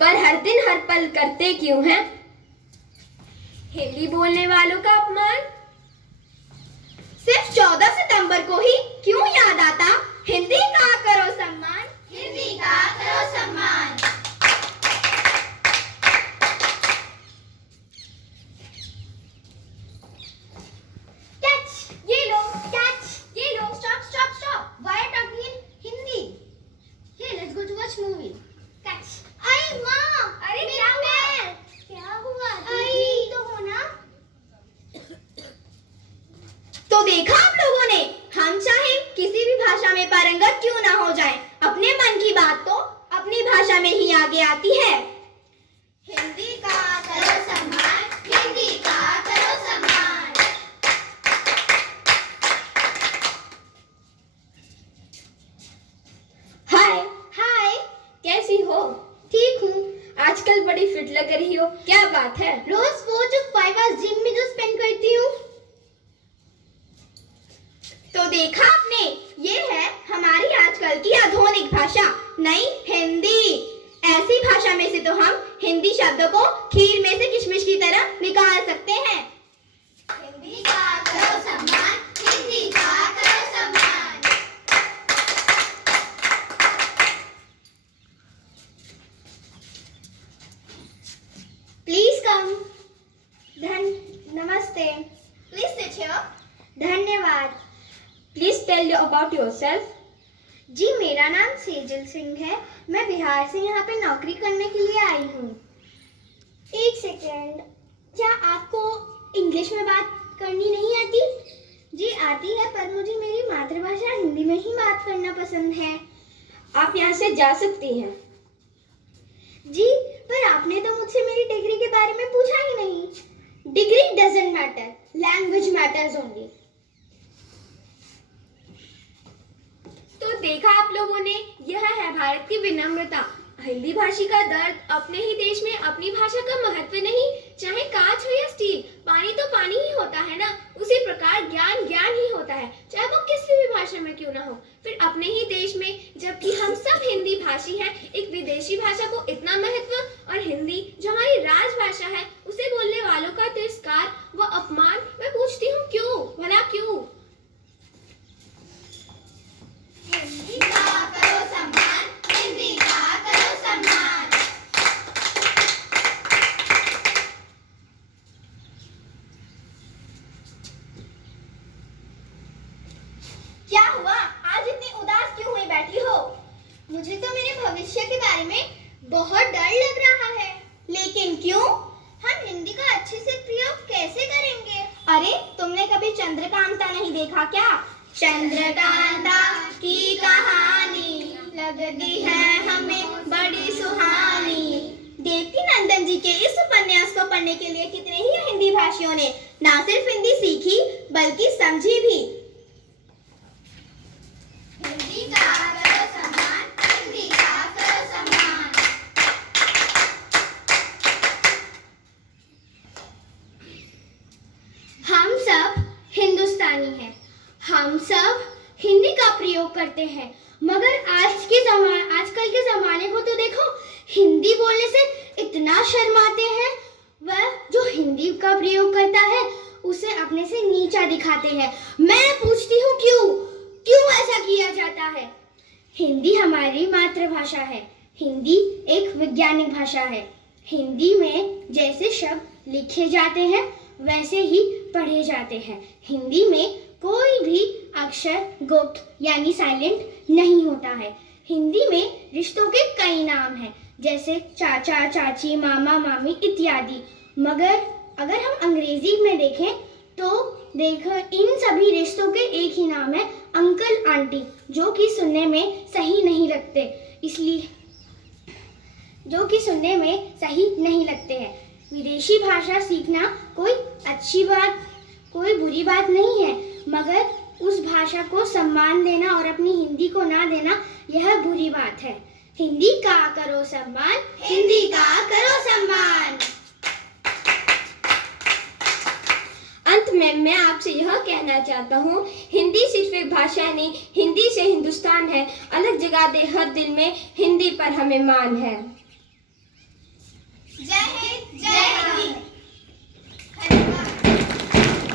पर हर दिन हर पल करते क्यों हैं हिंदी बोलने वालों का अपमान? सिर्फ 14 सितंबर को ही क्यों याद आता हिंदी का करो सम्मान, हिंदी का करो सम्मान। कैच ये लो, कैच ये लो, stop stop stop, why are talking in Hindi? Hey, let's go to watch movie. Catch. आई माँ, अरे क्या हुआ? क्या हुआ? आई तो हो ना? तो देखा आप लोगों ने, हम चाहे किसी भी भाषा में पारंगत क्यों ना हो जाए, अपने मन की बात तो अपनी भाषा में ही आगे आती है। हिंदी का करो सम्मान, हिंदी का करो सम्मान। हाय हाय, कैसी हो? ठीक हूँ। आजकल बड़ी फिट लग रही हो, क्या बात है? रोज वो जो 5 आवर्स जिम में जो स्पेंड करती हूँ। तो देखा आपने, ये है हमारी आजकल की आधुनिक भाषा, नई हिंदी। ऐसी भाषा में से तो हम हिंदी शब्दों को खीर में से किशमिश की तरह निकाल सकते हैं। हिंदी का करो सम्मान, हिंदी का करो सम्मान। Please come. नमस्ते। Please sit here. धन्यवाद। Please tell about yourself. जी, मेरा नाम सेजल सिंह है। मैं बिहार से यहाँ पे नौकरी करने के लिए आई हूँ। एक सेकेंड, क्या आपको इंग्लिश में बात करनी नहीं आती? जी आती है, पर मुझे मेरी मातृभाषा हिंदी में ही बात करना पसंद है। आप यहाँ से जा सकती हैं। जी, पर आपने तो मुझसे मेरी डिग्री के बारे में पूछा ही नहीं। Degree doesn't matter, language matters only. तो देखा आप लोगों ने, यह है भारत की विनम्रता। हिंदी भाषी का दर्द, अपने ही देश में अपनी भाषा का महत्व नहीं। चाहे कांच हो या स्टील, पानी तो पानी ही होता है ना। उसी प्रकार ज्ञान ज्ञान ही होता है, चाहे वो किसी भी भाषा में क्यों ना हो। फिर अपने ही देश में, जबकि हम सब हिंदी भाषी हैं, एक विदेशी भाषा को इतना महत्व, और हिंदी जो हमारी राजभाषा है उसे बोलने वालों का तिरस्कार व अपमान। मैं पूछती हूँ क्यों, भला क्यों? हिंदी का करो सम्मान, हिंदी का करो सम्मान। क्या हुआ, आज इतनी उदास क्यों हुई बैठी हो? मुझे तो मेरे भविष्य के बारे में बहुत डर लग रहा है। लेकिन क्यों? हम हिंदी का अच्छे से प्रयोग कैसे करेंगे? अरे, तुमने कभी चंद्रकांता नहीं देखा क्या? चंद्रकांता की कहानी लगती है हमें बड़ी सुहानी। देवकी नंदन जी के इस उपन्यास को पढ़ने के लिए कितने ही हिंदी भाषियों ने ना सिर्फ हिंदी सीखी बल्कि समझी भी। हिंदी का करो सम्मान, हिंदी का करो सम्मान। हम सब हिंदुस्तानी हैं, हम सब हिंदी का प्रयोग करते हैं, मगर आजकल के जमाने को तो देखो, हिंदी बोलने से इतना शर्माते हैं। वह जो हिंदी का प्रयोग करता है उसे अपने से नीचा दिखाते हैं। मैं पूछती हूँ क्यों ऐसा किया जाता है? हिंदी हमारी मातृभाषा है। हिंदी एक वैज्ञानिक भाषा है। हिंदी में जैसे शब्द लिखे जाते हैं वैसे ही पढ़े जाते हैं। हिंदी में कोई भी अक्षर गुप्त यानी साइलेंट नहीं होता है। हिंदी में रिश्तों के कई नाम हैं, जैसे चाचा चाची, मामा मामी इत्यादि। मगर अगर हम अंग्रेजी में देखें तो देखो, इन सभी रिश्तों के एक ही नाम है, अंकल आंटी, जो कि सुनने में सही नहीं लगते, इसलिए जो कि सुनने में सही नहीं लगते हैं। विदेशी भाषा सीखना कोई अच्छी बात, कोई बुरी बात नहीं है, मगर उस भाषा को सम्मान देना और अपनी हिंदी को ना देना, यह बुरी बात है। हिंदी का करो सम्मान, हिंदी का करो सम्मान। अंत में मैं आपसे यह कहना चाहता हूँ, हिंदी सिर्फ एक भाषा नहीं, हिंदी से हिंदुस्तान है। अलग जगह दे हर दिल में, हिंदी पर हमें मान है। जय हिंद, जय हिंद। धन्यवाद।